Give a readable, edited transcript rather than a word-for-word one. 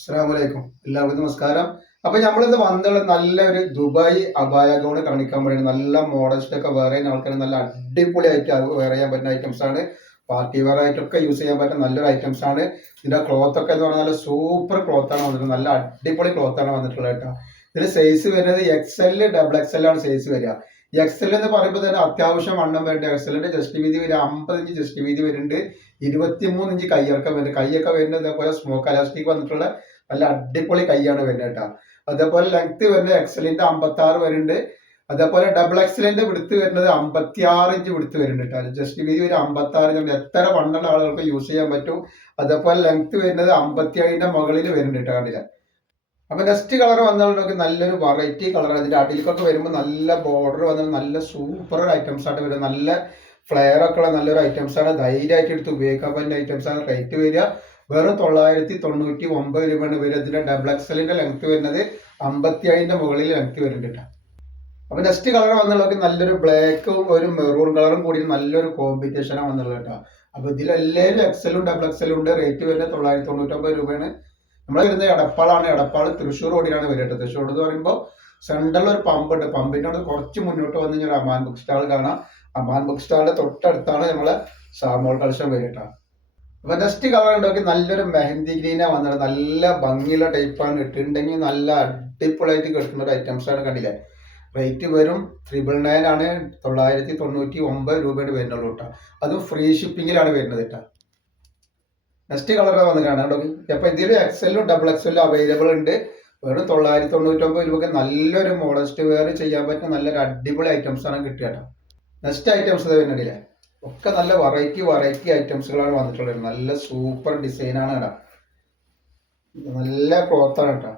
അസ്സലാമലൈക്കും, എല്ലാവർക്കും നമസ്കാരം. അപ്പൊ നമ്മളിന്ന് വന്നുള്ള നല്ലൊരു ദുബായ് അബായ ഗൗണ് കാണിക്കാൻ വേണ്ടി നല്ല മോഡൽസിലൊക്കെ വേറെ ആൾക്കാർ നല്ല അടിപൊളിയായിട്ട് വെയർ ചെയ്യാൻ പറ്റുന്ന ഐറ്റംസ് ആണ്. പാർട്ടി വെയർ ആയിട്ടൊക്കെ യൂസ് ചെയ്യാൻ പറ്റുന്ന നല്ലൊരു ഐറ്റംസ് ആണ്. ഇതിന്റെ ക്ലോത്ത് ഒക്കെ എന്ന് പറഞ്ഞാൽ നല്ല സൂപ്പർ ക്ലോത്ത് ആണ് വന്നിട്ടുള്ളത്. നല്ല അടിപൊളി ക്ലോത്ത് ആണ് വന്നിട്ടുള്ളത് കേട്ടോ. ഇതിന് സൈസ് വരുന്നത് XL ഡബിൾ XL ആണ് സൈസ് വരിക. XL എന്ന് പറയുമ്പോൾ തന്നെ അത്യാവശ്യം വണ്ണം വരുന്നുണ്ട്. XLന്റെ ജസ്റ്റ് വീതി വരിക 50 ഇഞ്ച് ജസ്റ്റ് വീതി വരുന്നുണ്ട്. 23 ഇഞ്ച് കയ്യിറക്കം വരുന്നുണ്ട്. കൈയൊക്കെ വരുന്നത് ഇതേപോലെ സ്മോക്ക് അലാസ്റ്റിക് വന്നിട്ടുള്ള നല്ല അടിപൊളി കൈയാണ് വരുന്നത് കേട്ടോ. അതേപോലെ ലെങ്ത് വരുന്നത് XLന്റെ 56 വരുന്നുണ്ട്. അതേപോലെ ഡബിൾ XLന്റെ വിടുത്ത് വരുന്നത് 56 ഇഞ്ച് വിടുത്ത് വരുന്നുണ്ട് കേട്ടോ. ജസ്റ്റ് വീതി ഒരു 56 ഇഞ്ച് എത്ര വണ്ണുള്ള ആളുകൾക്ക് യൂസ് ചെയ്യാൻ പറ്റും. അതേപോലെ ലെങ്ത് വരുന്നത് 57ന്റെ മുകളിൽ വരുന്നുണ്ട് കേട്ടോ. കണ്ടില്ല. അപ്പൊ നെക്സ്റ്റ് കളർ വന്നിട്ടുണ്ടെങ്കിൽ നല്ലൊരു വെറൈറ്റി കളറാണ്. ഇതിന്റെ അടിയിലേക്കൊക്കെ വരുമ്പോൾ നല്ല ബോർഡർ വന്നിട്ട് നല്ല സൂപ്പർ ഐറ്റംസ് ആയിട്ട് വരും. നല്ല ഫ്ലെയർ ഒക്കെ ഉള്ള നല്ലൊരു ഐറ്റംസ് ആണ്. ധൈര്യമായിട്ട് എടുത്ത് ഉപയോഗിക്കാൻ പറ്റുന്ന ഐറ്റംസ് ആണ്. റേറ്റ് വരിക വെറും 999 രൂപയാണ് വരിക. ഇതിന്റെ ഡബിൾ XLന്റെ ലെങ്ത് വരുന്നത് 57ന്റെ മുകളിൽ ലെങ്ത് വരുന്നുണ്ട്. അപ്പൊ നെക്സ്റ്റ് കളർ വന്നുള്ളത് നല്ലൊരു ബ്ലാക്കും ഒരു മെറൂൺ കളറും കൂടി നല്ലൊരു കോമ്പിനേഷനാണ് വന്നുള്ളത് കേട്ടോ. അപ്പൊ ഇതിലെല്ലാവരും XLും ഡബിൾ XLും ഉണ്ട്. റേറ്റ് വരുന്നത് 999 രൂപയാണ്. നമ്മൾ വരുന്നത് എടപ്പാളാണ്. എടപ്പാൾ തൃശ്ശൂർ റോഡിലാണ് വരിക. തൃശ്ശൂർ എന്ന് പറയുമ്പോൾ സെൻട്രൽ ഒരു പമ്പ് ഉണ്ട്. പമ്പിന്റെ അവിടെ കുറച്ച് മുന്നോട്ട് വന്നു കഴിഞ്ഞാൽ അമാൻ ബുക്ക് സ്റ്റാൾ കാണാം. അമാൻ ബുക്ക് സ്റ്റാളിന്റെ തൊട്ടടുത്താണ് നമ്മളെ സാമോൾ കളക്ഷൻ വരിക. അപ്പൊ നെക്സ്റ്റ് കളർ ഉണ്ടാക്കി നല്ലൊരു മെഹന്തി ഗ്രീനാ വന്നത്. നല്ല ഭംഗിയുള്ള ടൈപ്പാണ്. ഇട്ടിട്ടുണ്ടെങ്കിൽ നല്ല അടിപൊളിയായിട്ട് കിട്ടുന്ന ഒരു ഐറ്റംസ് ആണ്. കണ്ടില്ലേ. റേറ്റ് വരും 999 ആണ്. 999 രൂപയാണ് വരുന്നുള്ളൂ കേട്ടോ. അതും ഫ്രീ ഷിപ്പിങ്ങിലാണ് വരുന്നത് കേട്ടോ. നെക്സ്റ്റ് കളർ വന്നിട്ടാണ് കേട്ടോ. അപ്പൊ ഇതിൽ XLും ഡബിൾ XLും അവൈലബിൾ ഉണ്ട്. വെറും 999 രൂപയ്ക്ക് നല്ലൊരു മോഡസ്റ്റ് വെയർ ചെയ്യാൻ പറ്റുന്ന നല്ലൊരു അടിപൊളി ഐറ്റംസ് ആണ് കിട്ടുക കേട്ടോ. നെക്സ്റ്റ് ഐറ്റംസ് വരുന്നുണ്ടല്ലേ. ഒക്കെ നല്ല വെറൈറ്റി ഐറ്റംസുകളാണ് വന്നിട്ടുള്ളത്. നല്ല സൂപ്പർ ഡിസൈനാണ് കേട്ടോ. നല്ല ക്ലോത്താണ് കേട്ടോ.